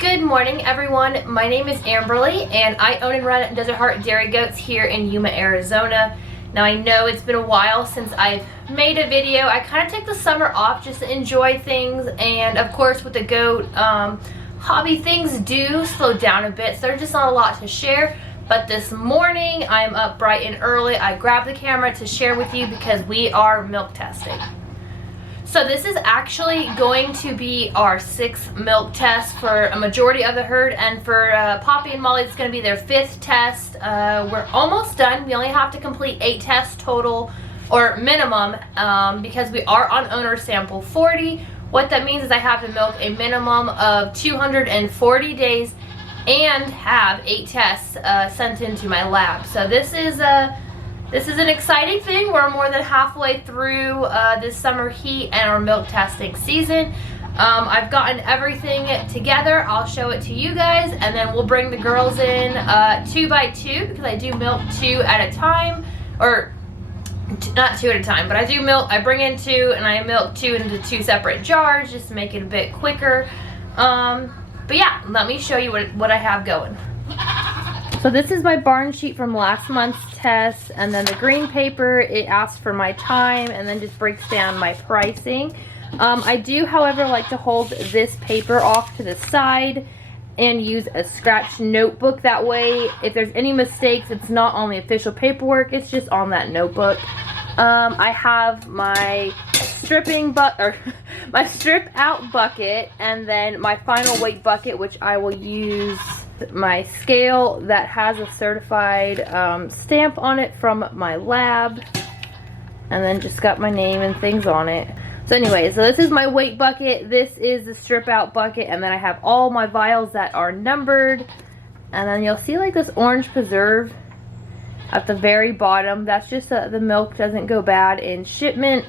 Good morning, everyone. My name is Amberly, and I own and run DesertHardt Dairy Goats here in Yuma, Arizona. Now, I know it's been a while since I've made a video. I kind of take the summer off just to enjoy things, and of course, with the goat hobby, things do slow down a bit, so there's just not a lot to share. But this morning, I'm up bright and early. I grabbed the camera to share with you because we are milk testing. So this is actually going to be our 6th milk test for a majority of the herd, and for Poppy and Molly, it's going to be their 5th test. We're almost done. We only have to complete 8 tests total, or minimum, because we are on owner sample 40. What that means is I have to milk a minimum of 240 days and have 8 tests sent into my lab. So this is an exciting thing. We're more than halfway through this summer heat and our milk testing season. I've gotten everything together. I'll show it to you guys, and then we'll bring the girls in 2 by 2 because I do milk 2 at a time, or not 2 at a time, but I do milk. I bring in 2 and I milk 2 into 2 separate jars just to make it a bit quicker. But yeah, let me show you what I have going. So this is my barn sheet from last month's test, and then the green paper, it asks for my time and then just breaks down my pricing. I do, however, like to hold this paper off to the side and use a scratch notebook. That way, if there's any mistakes, it's not on the official paperwork, it's just on that notebook. I have my my strip out bucket, and then my final weight bucket, which I will use my scale that has a certified stamp on it from my lab, and then just got my name and things on it. So anyway, so this is my weight bucket, this is the strip out bucket, and then I have all my vials that are numbered, and then you'll see like this orange preserve at the very bottom. That's just so the milk doesn't go bad in shipment.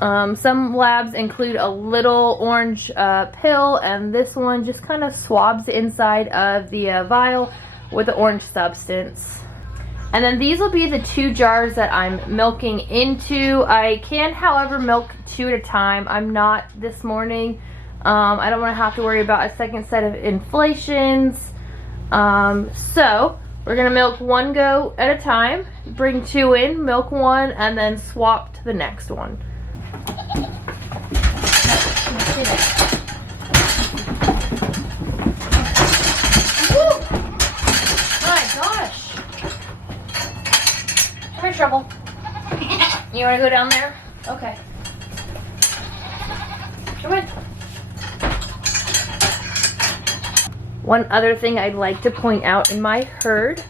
Some labs include a little orange pill, and this one just kind of swabs the inside of the vial with the orange substance. And then these will be the 2 jars that I'm milking into. I can, however, milk 2 at a time. I'm not this morning. I don't want to have to worry about a second set of inflations. So we're going to milk 1 goat at a time, bring 2 in, milk 1, and then swap to the next one. Come here, Trouble. You want to go down there? Okay. Come in. One other thing I'd like to point out in my herd,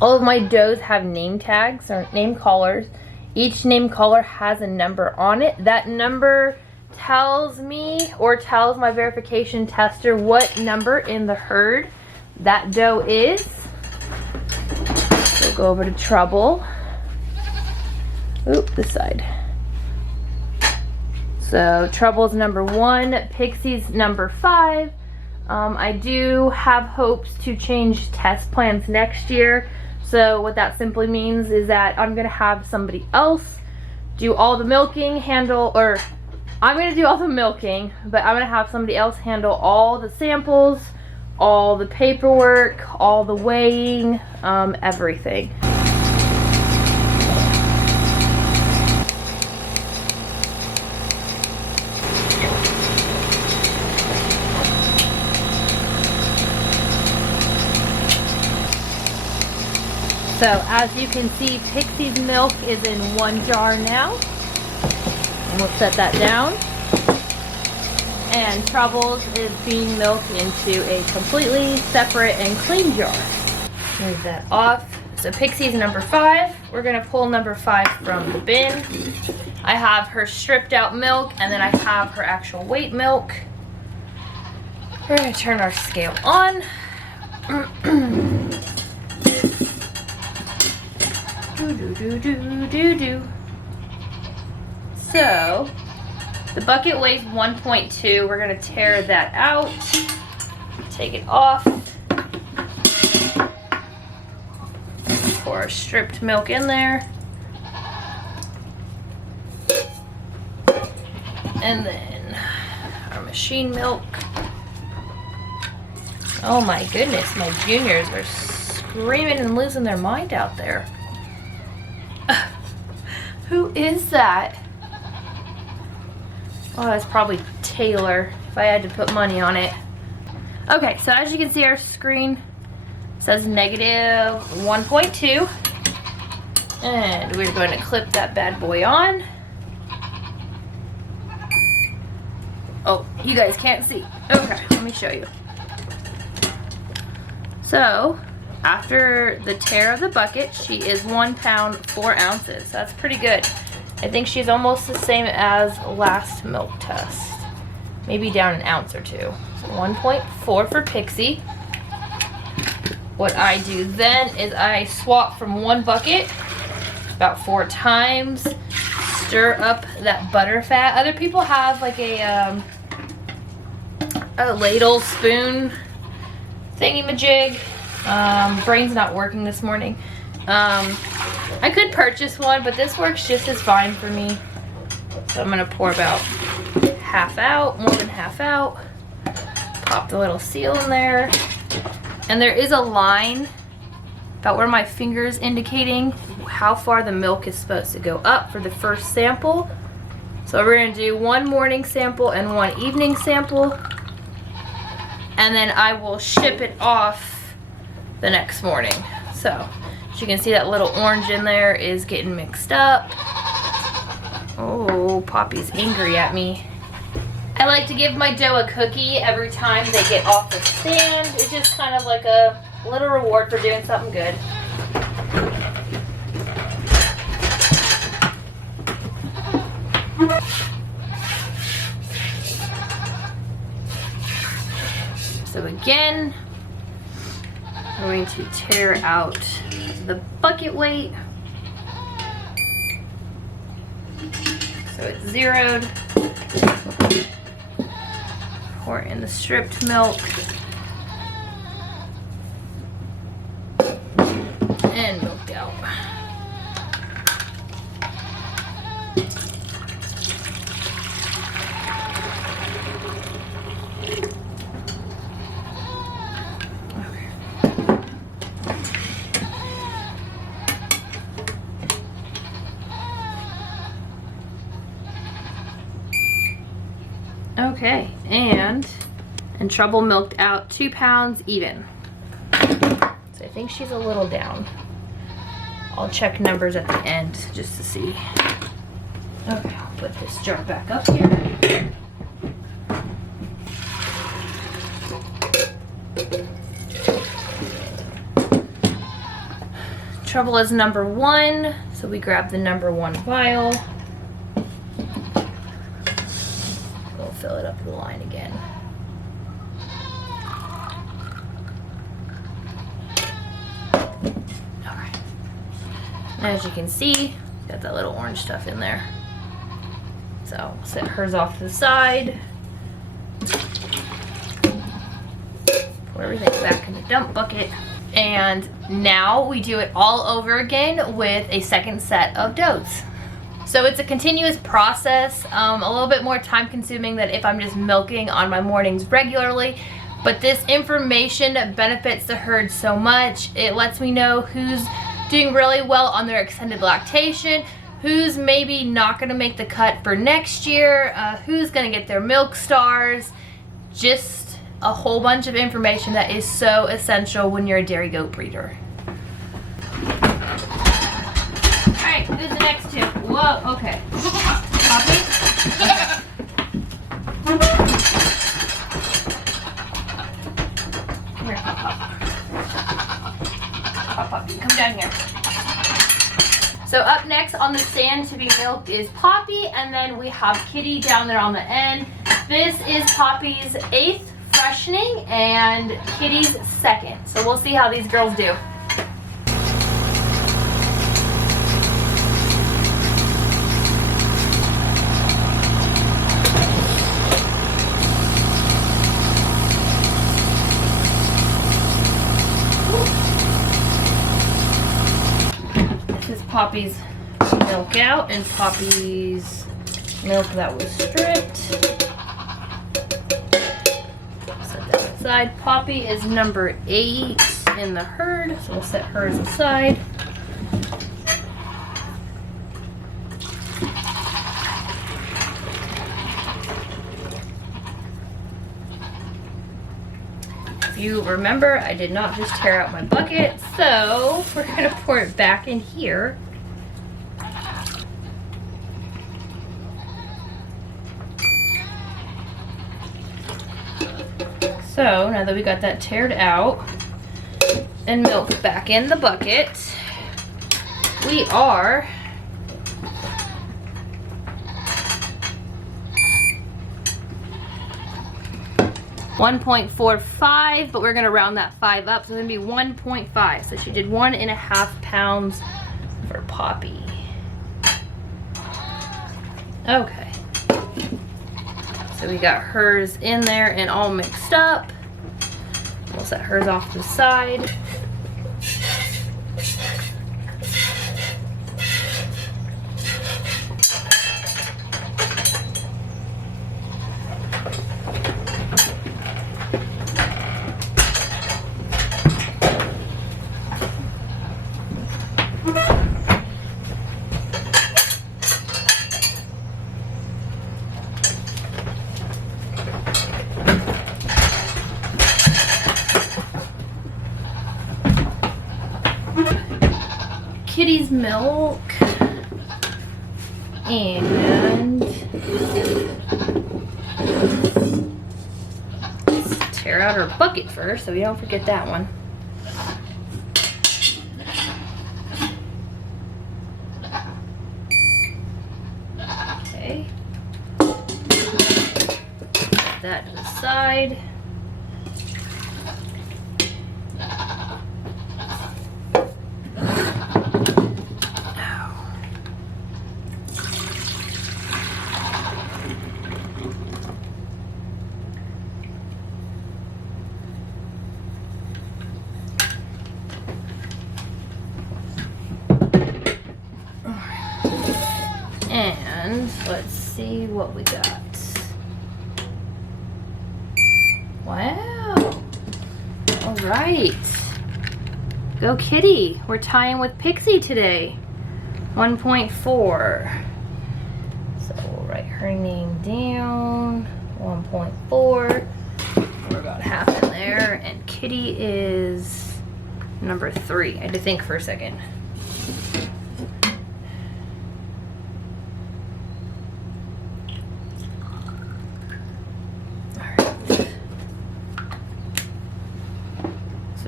all of my does have name tags or name collars. Each name collar has a number on it. That number tells me, or tells my verification tester, what number in the herd that doe is. We'll go over to Trouble. Oop, this side. So Trouble's number 1, Pixie's number 5. I do have hopes to change test plans next year. So what that simply means is that I'm going to have somebody else do all the milking, I'm going to do all the milking, but I'm going to have somebody else handle all the samples, all the paperwork, all the weighing, everything. So as you can see, Pixie's milk is in 1 jar now. And we'll set that down. And Trouble's is being milked into a completely separate and clean jar. Move that off. So Pixie's number 5. We're gonna pull number 5 from the bin. I have her stripped out milk, and then I have her actual weight milk. We're gonna turn our scale on. So the bucket weighs 1.2. We're going to tear that out, take it off, pour our stripped milk in there, and then our machine milk. Oh my goodness, my juniors are screaming and losing their mind out there. Who is that? Oh, that's probably Taylor, if I had to put money on it. Okay, so as you can see, our screen says negative 1.2. And we're going to clip that bad boy on. Oh, you guys can't see. Okay, let me show you. So, after the tear of the bucket, she is 1 pound, 4 ounces. That's pretty good. I think she's almost the same as last milk test. Maybe down an ounce or 2. So 1.4 for Pixie. What I do then is I swap from 1 bucket about 4 times. Stir up that butter fat. Other people have like a ladle spoon thingy-majig. Brain's not working this morning. I could purchase one, but this works just as fine for me. So I'm gonna pour about half out, more than half out. Pop the little seal in there. And there is a line about where my finger is indicating how far the milk is supposed to go up for the first sample. So we're gonna do 1 morning sample and 1 evening sample. And then I will ship it off the next morning. So, as you can see, that little orange in there is getting mixed up. Oh, Poppy's angry at me. I like to give my dough a cookie every time they get off the stand. It's just kind of like a little reward for doing something good. So again, I'm going to tear out the bucket weight. So it's zeroed. Pour in the stripped milk. And milked out. Okay, and Trouble milked out 2 pounds even. So I think she's a little down. I'll check numbers at the end just to see. Okay, I'll put this jar back up here. Trouble is number 1, so we grab the number 1 vial. We'll fill it up the line again. Alright. As you can see, got that little orange stuff in there. So set hers off to the side. Pour everything back in the dump bucket. And now we do it all over again with a second set of doughs. So it's a continuous process, a little bit more time consuming than if I'm just milking on my mornings regularly. But this information benefits the herd so much. It lets me know who's doing really well on their extended lactation, who's maybe not gonna make the cut for next year, who's gonna get their milk stars. Just a whole bunch of information that is so essential when you're a dairy goat breeder. Alright, who's the next two? Whoa, okay. Poppy? Okay. Come here, Pop. Poppy, come down here. So up next on the stand to be milked is Poppy, and then we have Kitty down there on the end. This is Poppy's 8th freshening and Kitty's 2nd. So we'll see how these girls do. This is Poppy's milk out and Poppy's milk that was stripped. side. Poppy is number 8 in the herd, so we'll set hers aside. If you remember, I did not just tear out my bucket, so we're gonna pour it back in here. So now that we got that teared out and milk back in the bucket, we are $1.45, but we're gonna round that 5 up, so it's gonna be 1.5. So she did 1.5 pounds for Poppy. Okay. So we got hers in there and all mixed up. We'll set hers off to the side. Kitty's milk, and let's tear out our bucket first so we don't forget that one. Okay, put that to the side. And let's see what we got. Wow. All right. Go Kitty. We're tying with Pixie today. 1.4. So we'll write her name down. 1.4. We're about half in there. And Kitty is number 3. I had to think for a second.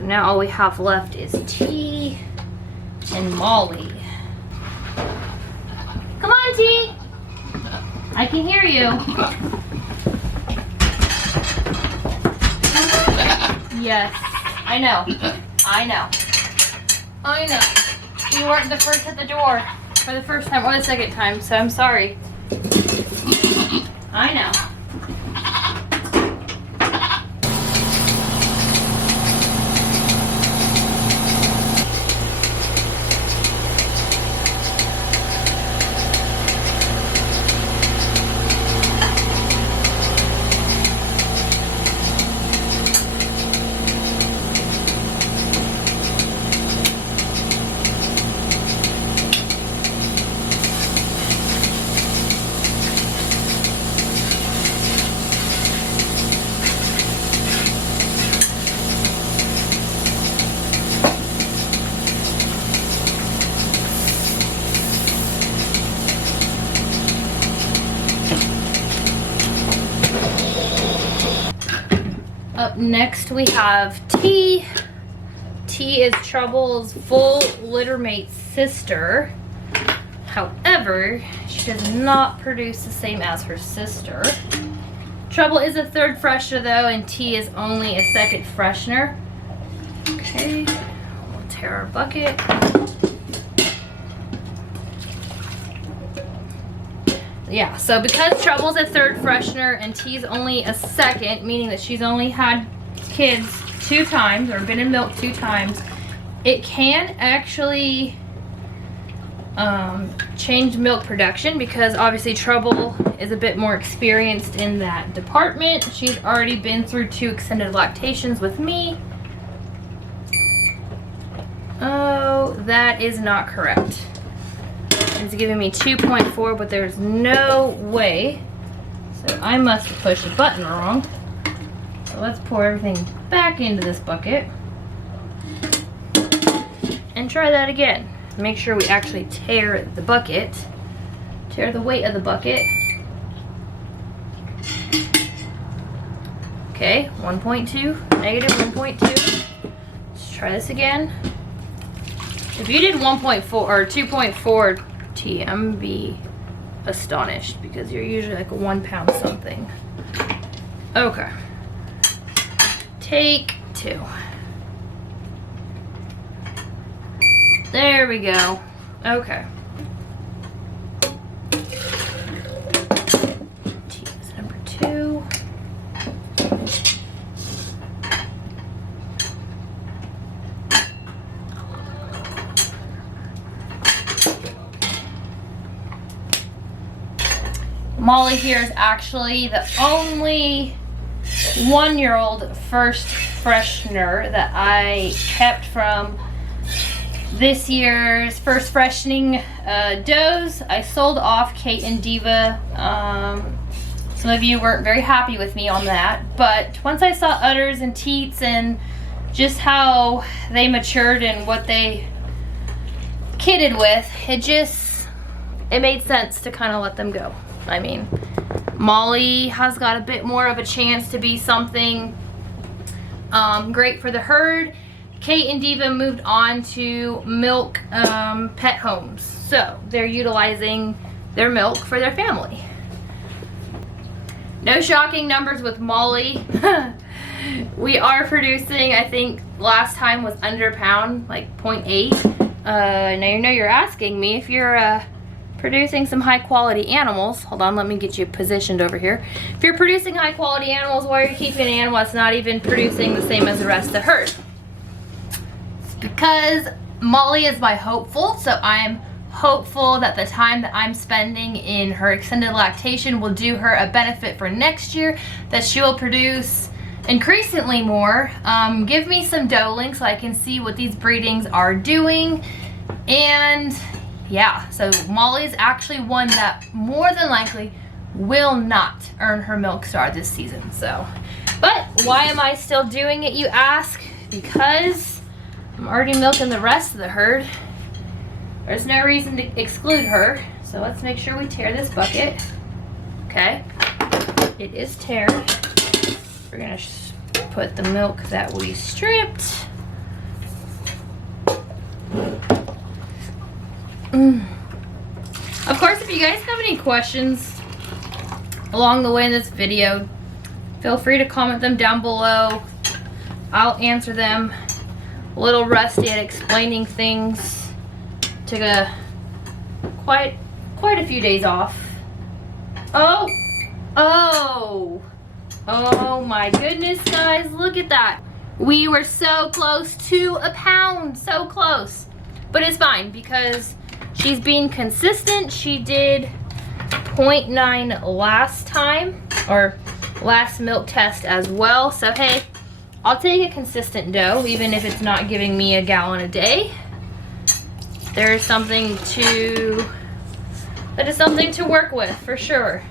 Now all we have left is T and Molly. Come on, T! I can hear you. Yes, I know. I know. I know. You weren't the first at the door for the first time or the second time, so I'm sorry. I know. Up next we have T. T is Trouble's full littermate sister. However, she does not produce the same as her sister. Trouble is a 3rd freshener though, and T is only a 2nd freshener. Okay, we'll tear our bucket. Yeah, so because Trouble's a 3rd freshener and T's only a 2nd, meaning that she's only had kids 2 times or been in milk 2 times, it can actually change milk production because obviously Trouble is a bit more experienced in that department. She's already been through 2 extended lactations with me. Oh, that is not correct. It's giving me 2.4, but there's no way. So I must have pushed the button wrong. So let's pour everything back into this bucket. And try that again. Make sure we actually tear the bucket. Tear the weight of the bucket. Okay, 1.2, negative 1.2. Let's try this again. If you did 1.4 or 2.4 T, I'm gonna be astonished because you're usually like a 1 pound something. Okay. Take 2. There we go. Okay. T is number 2. Molly here is actually the only 1-year-old first freshener that I kept from this year's first freshening does. I sold off Kate and Diva. Some of you weren't very happy with me on that, but once I saw udders and teats and just how they matured and what they kidded with, it made sense to kind of let them go. I mean, Molly has got a bit more of a chance to be something great for the herd. Kate and Diva moved on to milk pet homes, so they're utilizing their milk for their family. No shocking numbers with Molly. We are producing, I think last time was under a pound, like 0.8. Now you know you're asking me if you're producing some high quality animals. Hold on, let me get you positioned over here. If you're producing high quality animals, why are you keeping an animal that's not even producing the same as the rest of the herd? It's because Molly is my hopeful, so I'm hopeful that the time that I'm spending in her extended lactation will do her a benefit for next year, that she will produce increasingly more. Give me some doeling so I can see what these breedings are doing. And yeah, so Molly is actually one that more than likely will not earn her milk star this season. So, but why am I still doing it, you ask? Because I'm already milking the rest of the herd. There's no reason to exclude her. So let's make sure we tear this bucket. Okay, it is teared. We're gonna put the milk that we stripped. Of course, if you guys have any questions along the way in this video, feel free to comment them down below. I'll answer them. A little rusty at explaining things. Took quite a few days off. Oh my goodness, guys, look at that. We were so close to a pound, so close. But it's fine because she's being consistent. She did 0.9 last time, or last milk test as well. So hey, I'll take a consistent doe, even if it's not giving me a gallon a day. That is something to work with for sure.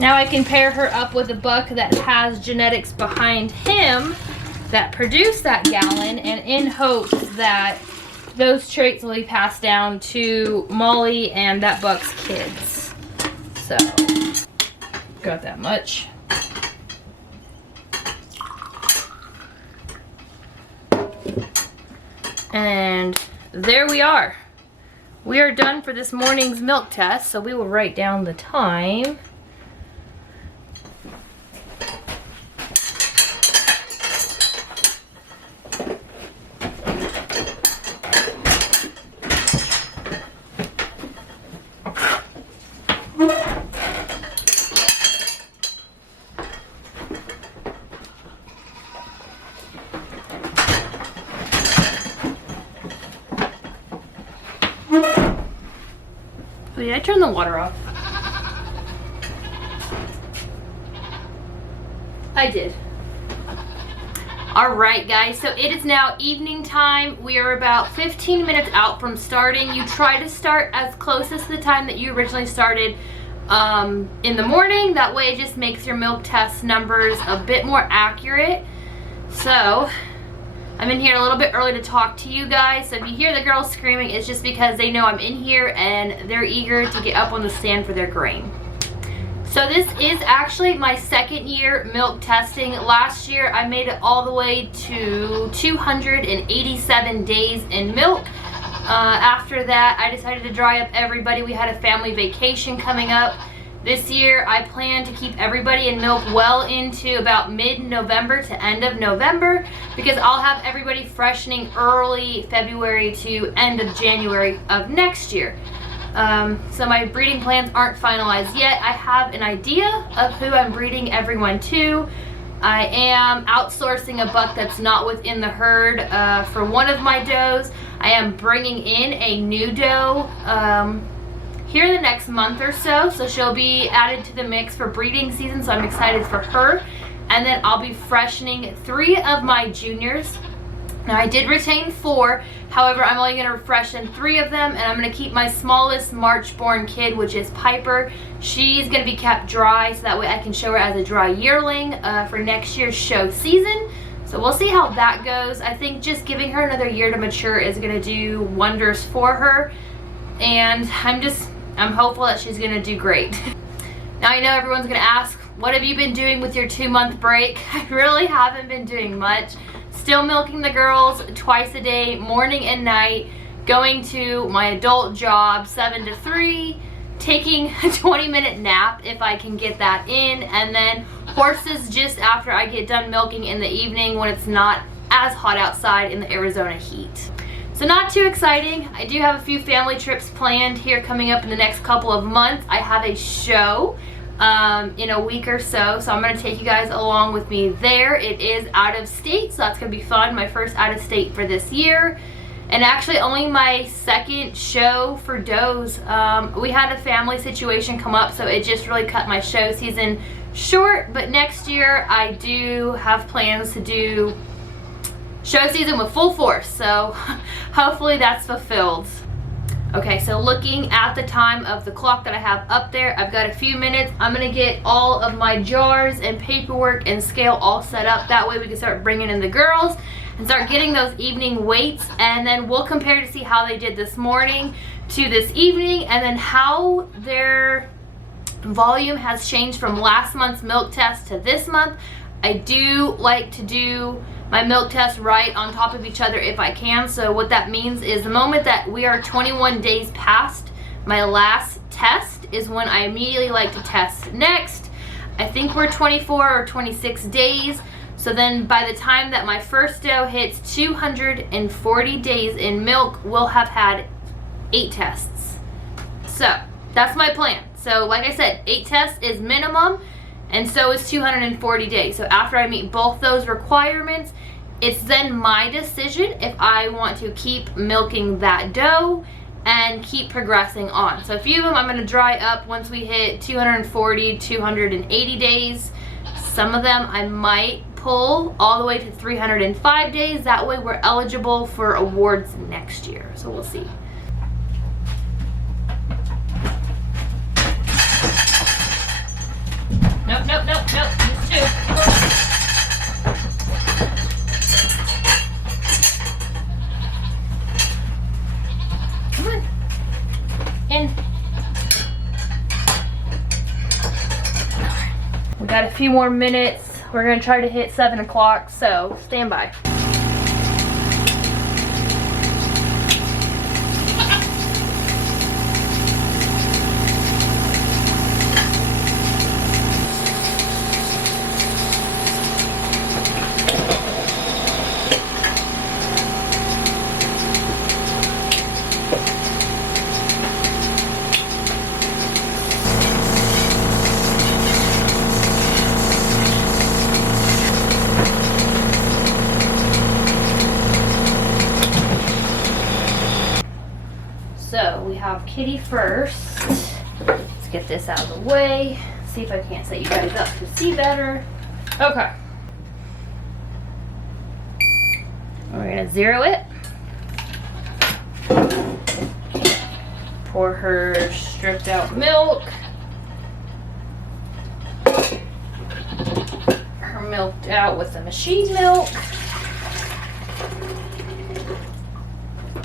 Now I can pair her up with a buck that has genetics behind him that produce that gallon, and in hopes that those traits will be passed down to Molly and that buck's kids. So, got that much. And there we are. We are done for this morning's milk test, so we will write down the time. Oh yeah, I turned the water off. I did. Alright guys, so it is now evening time. We are about 15 minutes out from starting. You try to start as close as the time that you originally started in the morning. That way it just makes your milk test numbers a bit more accurate. So I'm in here a little bit early to talk to you guys. So if you hear the girls screaming, it's just because they know I'm in here and they're eager to get up on the stand for their grain. So this is actually my second year milk testing. Last year I made it all the way to 287 days in milk. After that I decided to dry up everybody. We had a family vacation coming up. This year I plan to keep everybody in milk well into about mid-November to end of November, because I'll have everybody freshening early February to end of January of next year. So my breeding plans aren't finalized yet. I have an idea of who I'm breeding everyone to. I am outsourcing a buck that's not within the herd for one of my does. I am bringing in a new doe here in the next month or so. So she'll be added to the mix for breeding season, so I'm excited for her. And then I'll be freshening 3 of my juniors. Now I did retain 4, however I'm only going to freshen 3 of them, and I'm going to keep my smallest March born kid, which is Piper. She's going to be kept dry so that way I can show her as a dry yearling for next year's show season. So we'll see how that goes. I think just giving her another year to mature is going to do wonders for her, and I'm hopeful that she's going to do great. Now I know everyone's going to ask, what have you been doing with your 2-month break? I really haven't been doing much. Still milking the girls twice a day, morning and night, going to my adult job 7 to 3, taking a 20-minute nap if I can get that in, and then horses just after I get done milking in the evening when it's not as hot outside in the Arizona heat. So not too exciting. I do have a few family trips planned here coming up in the next couple of months. I have a show in a week or so, so I'm going to take you guys along with me there. It is out of state, so that's going to be fun. My first out of state for this year, and actually only my second show for does. We had a family situation come up, so it just really cut my show season short, but next year I do have plans to do show season with full force, so hopefully that's fulfilled. Okay, so looking at the time of the clock that I have up there, I've got a few minutes. I'm going to get all of my jars and paperwork and scale all set up. That way we can start bringing in the girls and start getting those evening weights, and then we'll compare to see how they did this morning to this evening, and then how their volume has changed from last month's milk test to this month. I do like to do my milk tests right on top of each other if I can. So what that means is the moment that we are 21 days past my last test is when I immediately like to test next. I think we're 24 or 26 days. So then by the time that my first doe hits 240 days in milk, we'll have had 8 tests. So that's my plan. So like I said, 8 tests is minimum, and so is 240 days. So after I meet both those requirements, it's then my decision if I want to keep milking that doe and keep progressing on. So a few of them I'm going to dry up once we hit 240, 280 days. Some of them I might pull all the way to 305 days. That way we're eligible for awards next year. So we'll see. Nope, nope, nope, nope. Just 2. Come on. In. We got a few more minutes. We're going to try to hit 7 o'clock, so stand by. So we have Kitty first. Let's get this out of the way. See if I can't set you guys up to see better. Okay. We're gonna zero it. Pour her stripped out milk. Her milked out with the machine milk.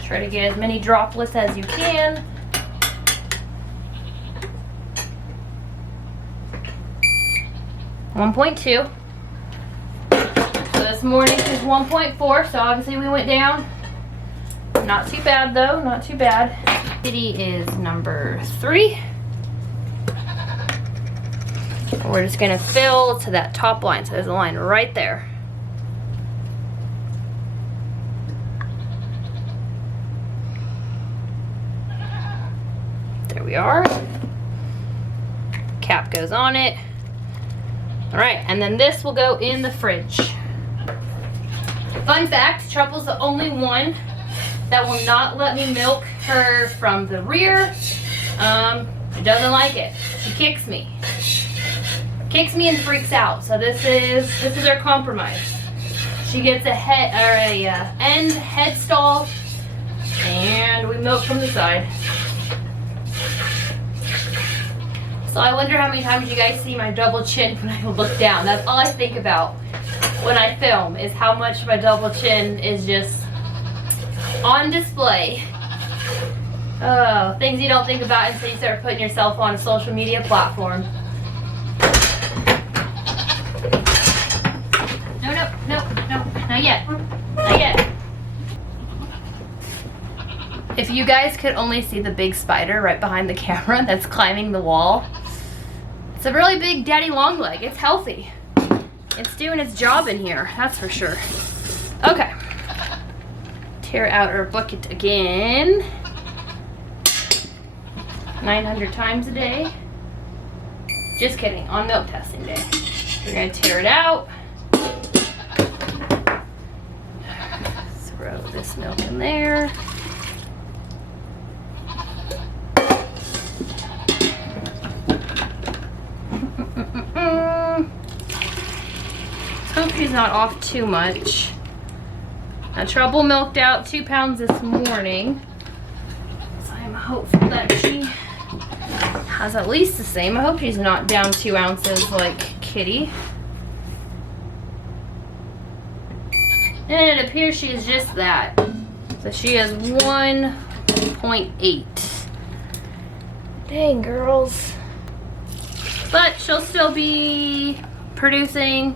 Try to get as many droplets as you can. .2. So this morning is 1.4, so obviously we went down. Not too bad though, not too bad. Kitty is number 3. We're just gonna fill to that top line, so there's a line right there. There we are. Cap goes on it. All right, and then this will go in the fridge. Fun fact, Trouble's the only one that will not let me milk her from the rear. She doesn't like it. She kicks me. Kicks me and freaks out. So this is our compromise. She gets a end head stall, and we milk from the side. So I wonder how many times you guys see my double chin when I look down. That's all I think about when I film, is how much my double chin is just on display. Oh, things you don't think about until you start putting yourself on a social media platform. No, not yet. Not yet. If you guys could only see the big spider right behind the camera that's climbing the wall. It's a really big daddy long leg. It's healthy. It's doing its job in here, that's for sure. Okay. Tear out our bucket again. 900 times a day. Just kidding, on milk testing day. We're gonna tear it out. Throw this milk in there. Hope she's not off too much. Now, Trouble milked out 2 pounds this morning, so I'm hopeful that she has at least the same. I hope she's not down 2 ounces like Kitty. And it appears she is just that. So she is 1.8. Dang, girls. But she'll still be producing,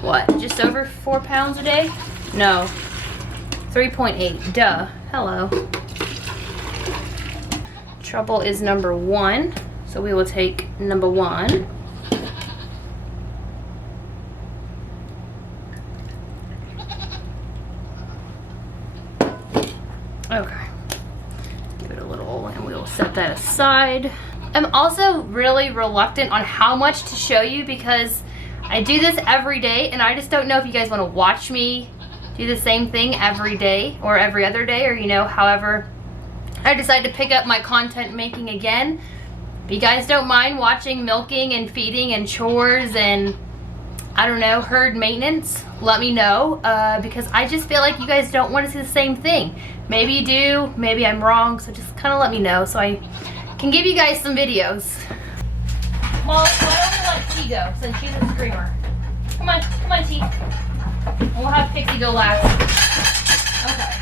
what, just over 4 pounds a day? No, 3.8, duh, hello. Trouble is number 1, so we will take number 1. Okay, give it a little, and we will set that aside. I'm also really reluctant on how much to show you because I do this every day, and I just don't know if you guys want to watch me do the same thing every day or every other day, or, you know, however I decide to pick up my content making again. If you guys don't mind watching milking and feeding and chores and, I don't know, herd maintenance, let me know, because I just feel like you guys don't want to see the same thing. Maybe you do, maybe I'm wrong, so just kind of let me know so I can give you guys some videos. Well, why don't we let T go, since she's a screamer. Come on, T. And we'll have Pixie go last. Okay.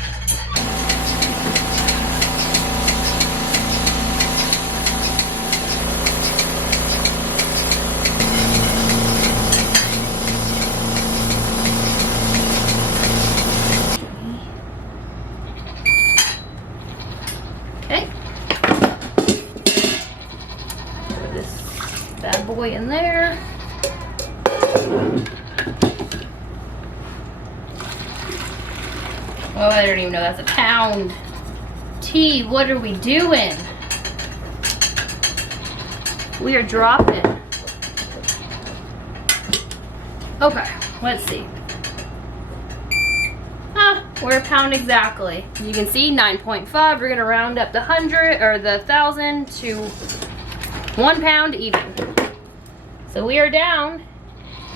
Okay. Put this bad boy in there. Oh, I don't even know that's a pound. T, what are we doing? We are dropping. Okay, let's see. Ah, We're a pound exactly. As you can see, 9.5. We're gonna round up the 100 or the 1,000 to 1 pound even. So we are down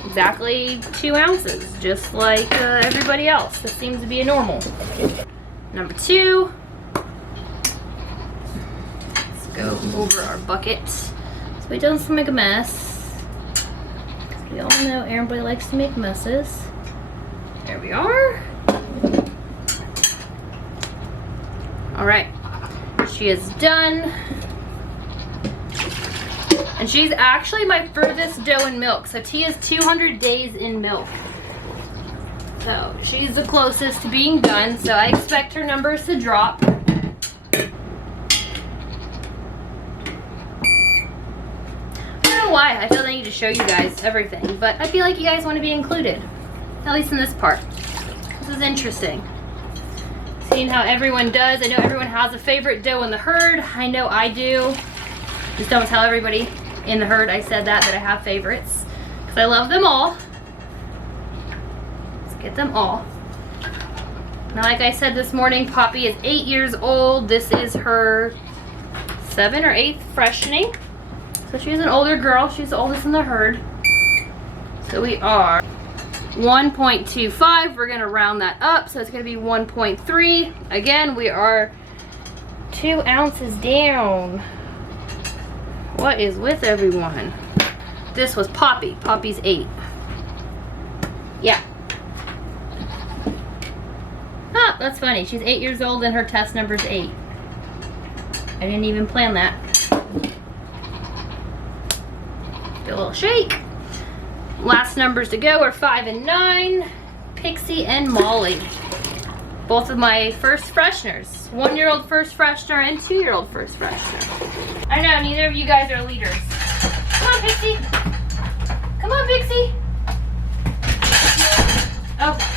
exactly 2 ounces, just like everybody else. This seems to be a normal. Number 2. Let's go over our bucket so we don't make a mess. We all know everybody likes to make messes. There we are. All right, she is done. And she's actually my furthest doe in milk. So Tia's 200 days in milk. So she's the closest to being done. So I expect her numbers to drop. I don't know why. I feel I need to show you guys everything. But I feel like you guys want to be included. At least in this part. This is interesting. Seeing how everyone does. I know everyone has a favorite doe in the herd. I know I do. Just don't tell everybody in the herd I said that I have favorites. Because I love them all. Let's get them all. Now, like I said this morning, Poppy is 8 years old. This is her 7th or 8th freshening. So she's an older girl. She's the oldest in the herd. So we are 1.25. We're going to round that up. So it's going to be 1.3. Again, we are 2 ounces down. What is with everyone? This was Poppy. Poppy's 8. Yeah. Ah, that's funny. She's 8 years old and her test number's 8. I didn't even plan that. Do a little shake. Last numbers to go are 5 and 9. Pixie and Molly. Both of my first fresheners. 1-year-old first freshener and 2-year-old first freshener. I know, neither of you guys are leaders. Come on, Pixie. Come on, Pixie. Okay.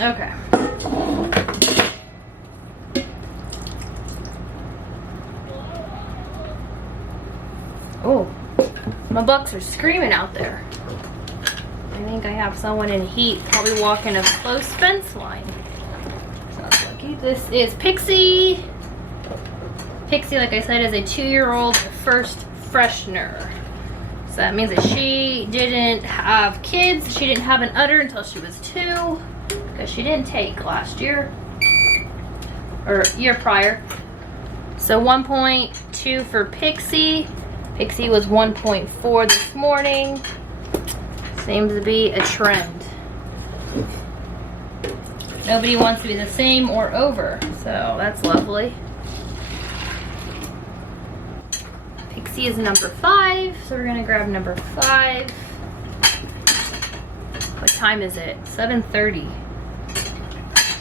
Okay. Oh, my bucks are screaming out there. I think I have someone in heat, probably walking a close fence line. Sounds lucky. This is Pixie. Pixie, like I said, is a 2-year-old first freshener. So that means that she didn't have kids. She didn't have an udder until she was 2. Because she didn't take last year. Or year prior. So 1.2 for Pixie. Pixie was 1.4 this morning. Seems to be a trend. Nobody wants to be the same or over. So that's lovely. Pixie is number 5. So we're going to grab number 5. What time is it? 7:30.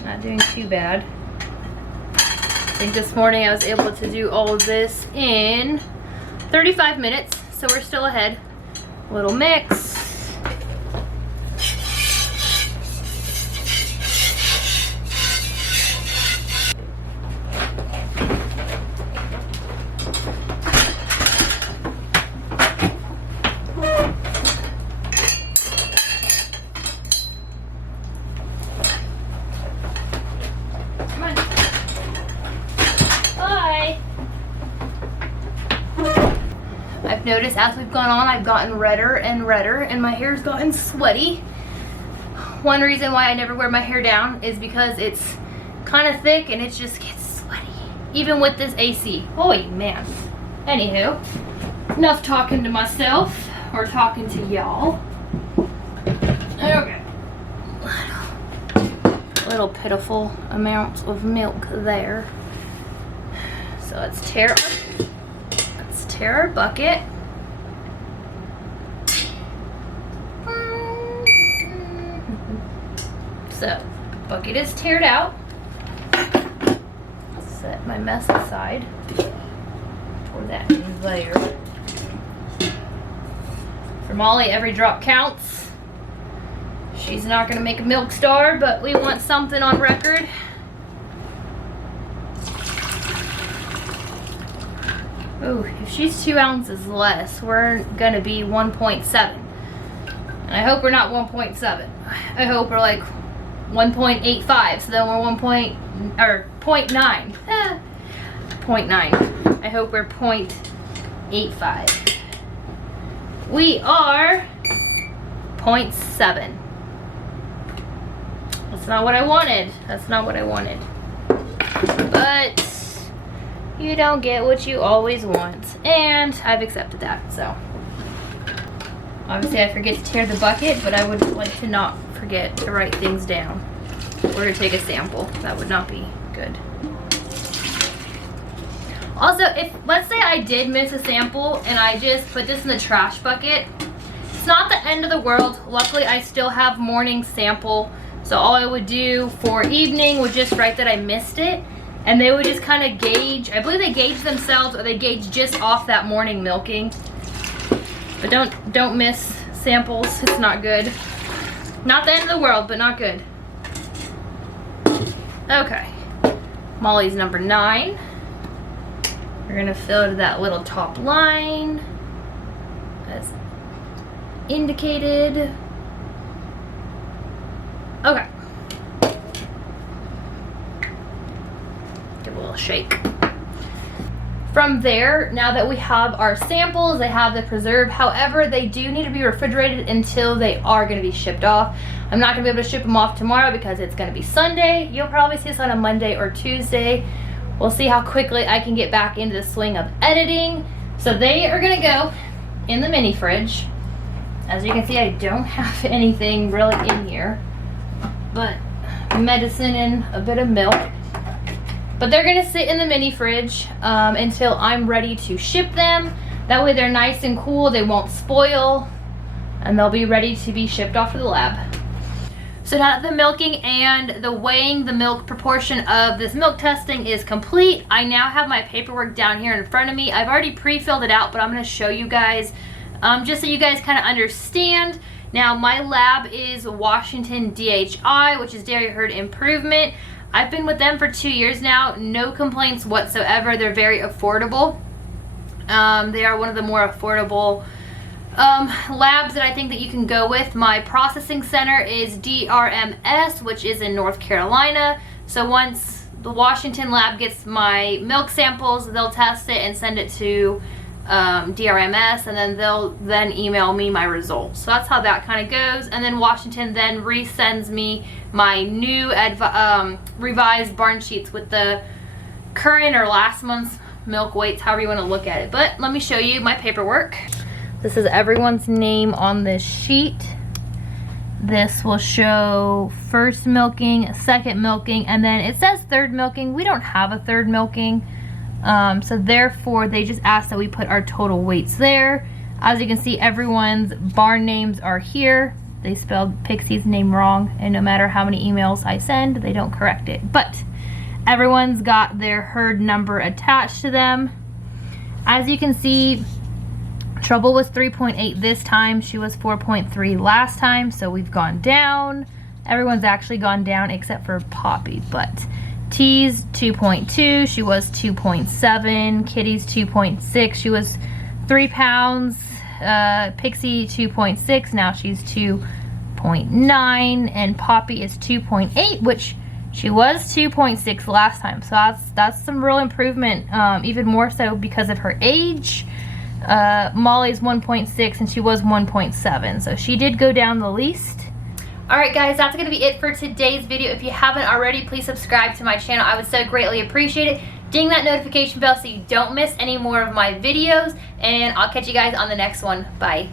Not doing too bad. I think this morning I was able to do all of this in 35 minutes, so we're still ahead. A little mix. I've noticed as we've gone on, I've gotten redder and redder and my hair's gotten sweaty. One reason why I never wear my hair down is because it's kind of thick and it just gets sweaty. Even with this AC. Holy man. Anywho, enough talking to myself or talking to y'all. Okay. Little pitiful amount of milk there. So let's tear our bucket. So Bucket is tiered out. Set my mess aside. Pour that in there. For Molly, every drop counts. She's not gonna make a milk star, but we want something on record. Ooh, if she's 2 ounces less, we're gonna be 1.7. And I hope we're not 1.7. I hope we're like 1.85. So then we're 0.9. 0.9. I hope we're 0.85. We are 0.7. That's not what I wanted. That's not what I wanted. But you don't get what you always want. And I've accepted that, so. Obviously I forget to tear the bucket, but I would like to not forget to write things down or to take a sample. That would not be good. Also, if, let's say I did miss a sample and I just put this in the trash bucket, it's not the end of the world. Luckily, I still have morning sample. So all I would do for evening would just write that I missed it. And they would just kind of gauge, I believe they gauge themselves or they gauge just off that morning milking. But don't miss samples, it's not good. Not the end of the world, but not good. Okay, Molly's number 9. We're gonna fill to that little top line as indicated. Okay. Give a little shake. From there, now that we have our samples, they have the preserve. However, they do need to be refrigerated until they are going to be shipped off. I'm not going to be able to ship them off tomorrow because it's going to be Sunday. You'll probably see this on a Monday or Tuesday. We'll see how quickly I can get back into the swing of editing. So they are going to go in the mini fridge. As you can see, I don't have anything really in here, but medicine and a bit of milk. But they're gonna sit in the mini fridge until I'm ready to ship them. That way they're nice and cool, they won't spoil, and they'll be ready to be shipped off to the lab. So now that the milking and the weighing the milk proportion of this milk testing is complete, I now have my paperwork down here in front of me. I've already pre-filled it out, but I'm gonna show you guys just so you guys kind of understand. Now my lab is Washington DHI, which is Dairy Herd Improvement. I've been with them for 2 years now, no complaints whatsoever. They're very affordable. They are one of the more affordable labs that I think that you can go with. My processing center is DRMS, which is in North Carolina. So once the Washington lab gets my milk samples, they'll test it and send it to DRMS, and then they'll email me my results. So that's how that kind of goes. And then Washington then resends me my new revised barn sheets with the current or last month's milk weights, however you want to look at it. But let me show you my paperwork. This is everyone's name on this sheet. This will show first milking, second milking, and then it says third milking. We don't have a third milking. So therefore they just asked that we put our total weights there. As you can see, everyone's barn names are here. They spelled Pixie's name wrong, and no matter how many emails I send, they don't correct it. But everyone's got their herd number attached to them. As you can see, Trouble was 3.8 this time. She was 4.3 last time, so we've gone down. Everyone's actually gone down except for Poppy, but T's 2.2, she was 2.7. Kitty's 2.6, she was 3 pounds. Pixie 2.6, now she's 2.9, and Poppy is 2.8, which she was 2.6 last time. So that's some real improvement, even more so because of her age. Molly's 1.6 and she was 1.7, so she did go down the least. Alright guys, that's going to be it for today's video. If you haven't already, please subscribe to my channel. I would so greatly appreciate it. Ding that notification bell so you don't miss any more of my videos, and I'll catch you guys on the next one. Bye.